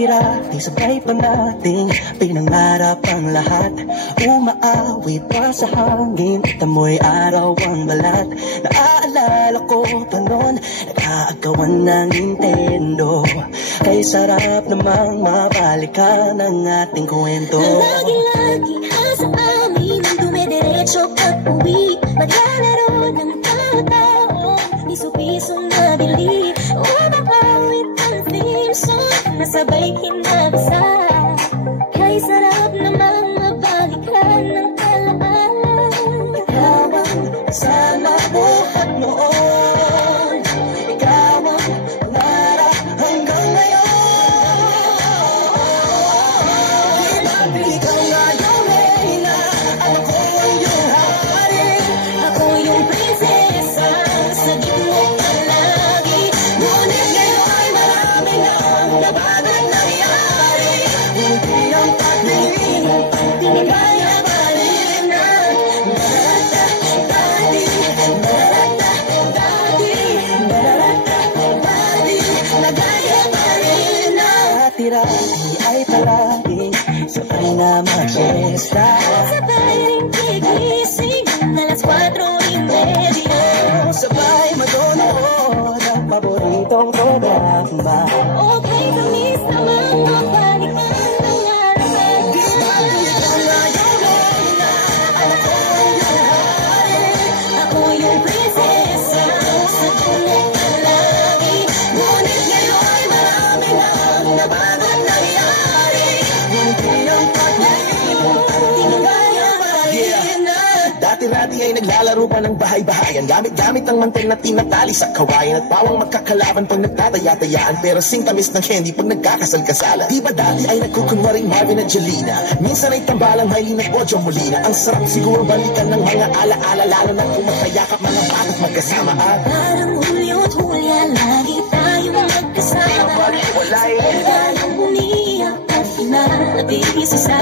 Dati sabay pa nating pinangarap ang lahat. Umaawit pa sa hangin at amoy araw ang balat. Naaalala ko pa noon, nag-aagawan ng Nintendo. Kay sarap namang mabalikan ang ating kwento. Lagi-lagi sa amin ang dumidiretso pag-uwi. Maglalaro ng tao-tao, piso-pisong nabili. Umaawit ang theme song, nasabay kinabasa. Kay sarap namang mabalikan ng alaala. Ikaw ang kasama buhat noon, ikaw ang pangarap hanggang ngayon. Ikaw nga yung reyna, at ako ang iyong hari. Ako yung prinsesa, sa gitno ka lagi. Ngunit ngayon ay marami na ang nabago at nangyari. Hindi ang pag-ibig, di na kaya balinan. Narata, dati, narata, dati, narata, dati, nagaya pa rin ang tira-tira ay palagi sabay na mag-siesta. Sabay rin gigising, alas 4:30. Sabay manonood ang paboritong programa. Okay, kamis naman mabalikan ng alaala. Ako yung prinsesa, sa gitno ka lagi. Ngunit ngayon ay marami na ang nabago at nangyari. Hindi ang pag-ibig, di na kaya balinan. Dati-rati ay naglalaro pa ng bahay-bahayan, gamit-gamit ang mantel na tinatali sa kawayan. At bawang magkakalaban pag nagtataya-tayaan, pero singtamis ng candy pag nagkakasal-kasala. Di ba dati ay nagkukunwaring Marvin at Jelena? Minsan ay tambalang Maylin at Bojo Molina. Ang sarap siguro balikan ng mga ala-ala, lalo na kung magkayakap mga bata't magkasama. At Parang Hulyo't Hulya, lagi tayong magkasama. wala eh. Tayong umiyak at pinalabis isa.